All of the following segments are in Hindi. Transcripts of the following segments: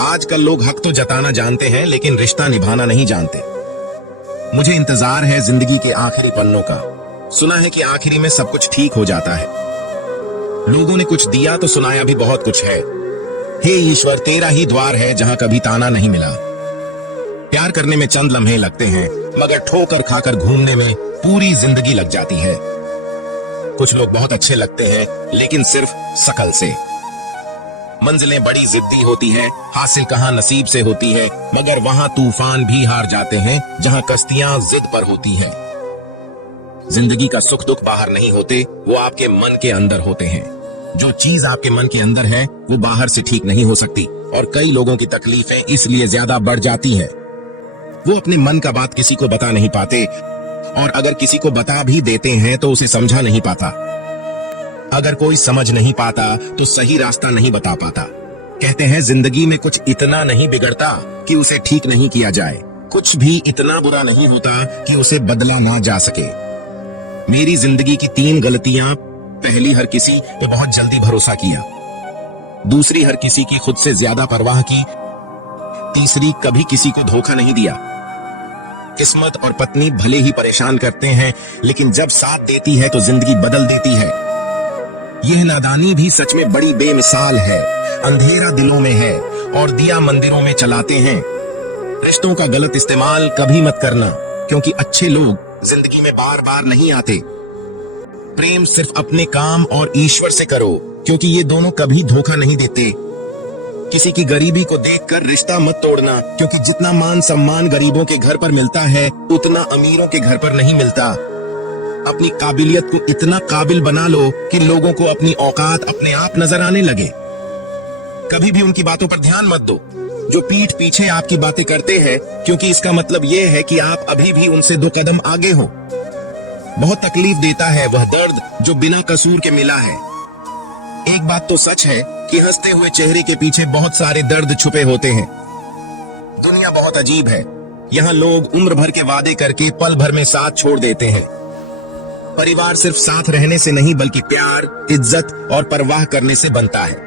आजकल लोग हक तो जताना जानते हैं लेकिन रिश्ता निभाना नहीं जानते। मुझे इंतजार है जिंदगी के आखिरी पन्नों का। सुना है कि आखिरी में सब कुछ ठीक हो जाता है। लोगों ने कुछ दिया तो सुनाया भी बहुत कुछ है। हे ईश्वर, तेरा ही द्वार है जहां कभी ताना नहीं मिला। प्यार करने में चंद लम्हे लगते हैं मगर ठोकर खाकर घूमने में पूरी जिंदगी लग जाती है। कुछ लोग बहुत अच्छे लगते हैं लेकिन सिर्फ शकल से। मंजिलें बड़ी जिद्दी होती है, हासिल कहां नसीब से होती है, मगर वहां तूफान भी हार जाते हैं जहां कश्तियां जिद पर होती है। जिंदगी का सुख दुख बाहर नहीं होते, वो आपके मन के अंदर होते हैं। जो चीज आपके मन के अंदर है वो बाहर से ठीक नहीं हो सकती और कई लोगों की तकलीफें इसलिए ज्यादा बढ़ जाती है। वो अपने मन का बात किसी को बता नहीं पाते और अगर किसी को बता भी देते हैं तो उसे समझा नहीं पाता। अगर कोई समझ नहीं पाता तो सही रास्ता नहीं बता पाता। कहते हैं जिंदगी में कुछ इतना नहीं बिगड़ता कि उसे ठीक नहीं किया जाए, कुछ भी इतना बुरा नहीं होता कि उसे बदला ना जा सके। मेरी जिंदगी की 3 गलतियां: पहली, हर किसी पे बहुत जल्दी भरोसा किया। दूसरी, हर किसी की खुद से ज्यादा परवाह की। तीसरी, कभी किसी को धोखा नहीं दिया। किस्मत और पत्नी भले ही परेशान करते हैं लेकिन जब साथ देती है तो जिंदगी बदल देती है। यह नादानी भी सच में बड़ी बेमिसाल है। अंधेरा दिलों में है और दिया मंदिरों में चलाते हैं। रिश्तों का गलत इस्तेमाल कभी मत करना क्योंकि अच्छे लोग जिंदगी में बार बार नहीं आते। प्रेम सिर्फ अपने काम और ईश्वर से करो क्योंकि ये दोनों कभी धोखा नहीं देते। किसी की गरीबी को देखकर रिश्ता मत तोड़ना क्योंकि जितना मान सम्मान गरीबों के घर पर मिलता है उतना अमीरों के घर पर नहीं मिलता। अपनी काबिलियत को इतना काबिल बना लो कि लोगों को अपनी औकात अपने आप नजर आने लगे। कभी भी उनकी बातों पर ध्यान मत दो जो पीठ पीछे आपकी बातें करते हैं क्योंकि इसका मतलब यह है कि आप अभी भी उनसे 2 कदम आगे हो। बहुत तकलीफ देता है वह दर्द जो बिना कसूर के मिला है। एक बात तो सच है कि हंसते हुए चेहरे के पीछे बहुत सारे दर्द छुपे होते हैं। दुनिया बहुत अजीब है। यहाँ लोग उम्र भर के वादे करके पल भर में साथ छोड़ देते हैं। परिवार सिर्फ साथ रहने से नहीं बल्कि प्यार, इज्जत और परवाह करने से बनता है।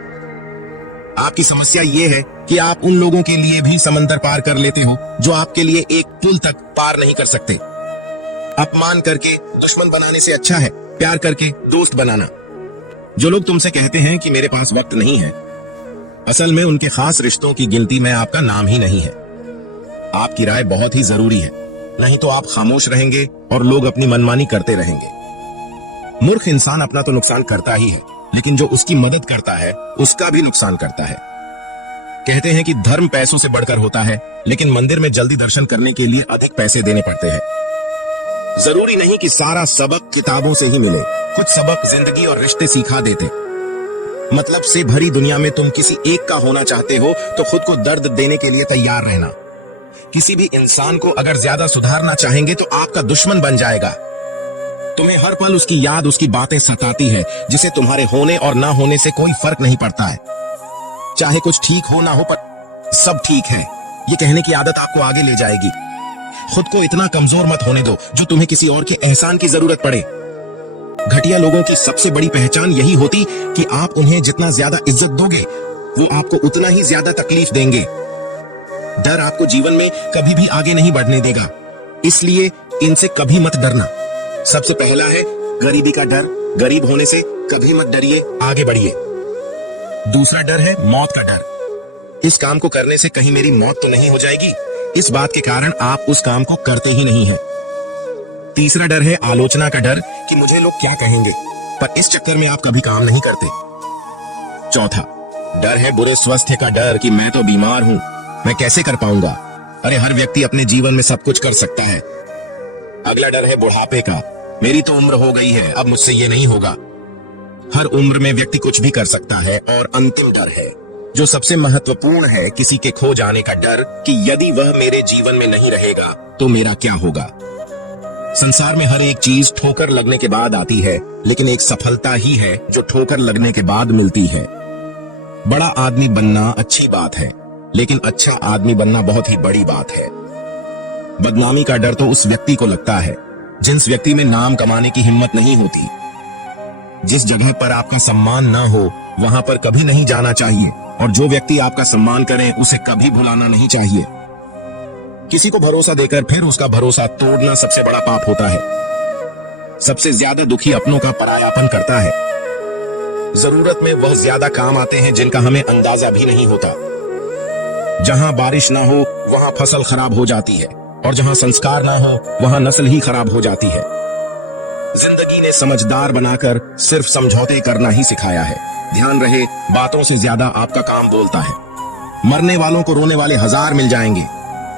आपकी समस्या ये है कि आप उन लोगों के लिए भी समंदर पार कर लेते हो जो आपके लिए एक पुल तक पार नहीं कर सकते। अपमान करके दुश्मन बनाने से अच्छा है प्यार करके दोस्त बनाना। जो लोग तुमसे कहते हैं कि मेरे पास वक्त नहीं है, असल में उनके खास रिश्तों की गिनती में आपका नाम ही नहीं है। आपकी राय बहुत ही जरूरी है, नहीं तो आप खामोश रहेंगे और लोग अपनी मनमानी करते रहेंगे। मूर्ख इंसान अपना तो नुकसान करता ही है लेकिन जो उसकी मदद करता है उसका भी नुकसान करता है। कहते हैं कि धर्म पैसों से बढ़कर होता है लेकिन मंदिर में जल्दी दर्शन करने के लिए अधिक पैसे देने पड़ते हैं। जरूरी नहीं कि सारा सबक किताबों से ही मिले, कुछ सबक जिंदगी और रिश्ते सिखा देते। मतलब से भरी दुनिया में तुम किसी एक का होना चाहते हो तो खुद को दर्द देने के लिए तैयार रहना। किसी भी इंसान को अगर ज्यादा सुधारना चाहेंगे तो आपका दुश्मन बन जाएगा। तुम्हें हर पल उसकी याद, उसकी बातें सताती है जिसे तुम्हारे होने और ना होने से कोई फर्क नहीं पड़ता है। चाहे कुछ ठीक हो ना हो पर सब ठीक है, ये कहने की आदत आपको आगे ले जाएगी। खुद को इतना कमजोर मत होने दो जो तुम्हें किसी और के एहसान की जरूरत पड़े। घटिया लोगों की सबसे बड़ी पहचान यही होती कि आप उन्हें जितना ज्यादा इज्जत दोगे वो आपको उतना ही ज्यादा तकलीफ देंगे। डर आपको जीवन में कभी भी आगे नहीं बढ़ने देगा, इसलिए इनसे कभी मत डरना। सबसे पहला है गरीबी का डर। गरीब होने से कभी मत डरिए, आगे बढ़िए। दूसरा डर है मौत का डर। इस काम को करने से कहीं मेरी मौत तो नहीं हो जाएगी, इस बात के कारण आप उस काम को करते ही नहीं हैं। तीसरा डर है आलोचना का डर कि मुझे लोग क्या कहेंगे, पर इस चक्कर में आप कभी काम नहीं करते। चौथा डर है बुरे स्वास्थ्य का डर कि मैं तो बीमार हूं, मैं कैसे कर पाऊंगा। अरे हर व्यक्ति अपने जीवन में सब कुछ कर सकता है। अगला डर है बुढ़ापे का। मेरी तो उम्र हो गई है, अब मुझसे ये नहीं होगा। हर उम्र में व्यक्ति कुछ भी कर सकता है। और अंतिम डर है जो सबसे महत्वपूर्ण है, किसी के खो जाने का डर कि यदि वह मेरे जीवन में नहीं रहेगा तो मेरा क्या होगा। संसार में हर एक चीज ठोकर लगने के बाद आती है, लेकिन एक सफलता ही है जो ठोकर लगने के बाद मिलती है। बड़ा आदमी बनना अच्छी बात है, लेकिन अच्छा आदमी बनना बहुत ही बड़ी बात है। बदनामी का डर तो उस व्यक्ति को लगता है जिस व्यक्ति में नाम कमाने की हिम्मत नहीं होती। जिस जगह पर आपका सम्मान ना हो वहां पर कभी नहीं जाना चाहिए, और जो व्यक्ति आपका सम्मान करे उसे कभी भुलाना नहीं चाहिए। किसी को भरोसा देकर फिर उसका भरोसा तोड़ना सबसे बड़ा पाप होता है। सबसे ज्यादा दुखी अपनों का परायापन करता है। जरूरत में वह ज्यादा काम आते हैं जिनका हमें अंदाजा भी नहीं होता। जहां बारिश ना हो वहां फसल खराब हो जाती है, और जहां संस्कार ना हो वहां नस्ल ही खराब हो जाती है। जिंदगी ने समझदार बनाकर सिर्फ समझौते करना ही सिखाया है। ध्यान रहे, बातों से ज्यादा आपका काम बोलता है। मरने वालों को रोने वाले 1000 मिल जाएंगे,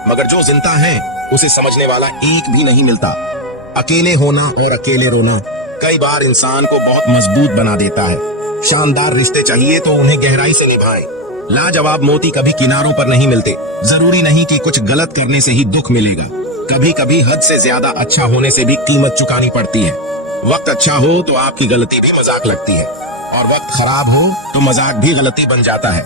मगर जो जिंदा है उसे समझने वाला एक भी नहीं मिलता। अकेले होना और अकेले रोना कई बार इंसान को बहुत मजबूत बना देता है। शानदार रिश्ते चाहिए तो उन्हें गहराई से निभाएं। लाजवाब मोती कभी किनारों पर नहीं मिलते। जरूरी नहीं कि कुछ गलत करने से ही दुख मिलेगा। कभी कभी हद से ज्यादा अच्छा होने से भी कीमत चुकानी पड़ती है। वक्त अच्छा हो तो आपकी गलती भी मजाक लगती है, और वक्त खराब हो तो मजाक भी गलती बन जाता है।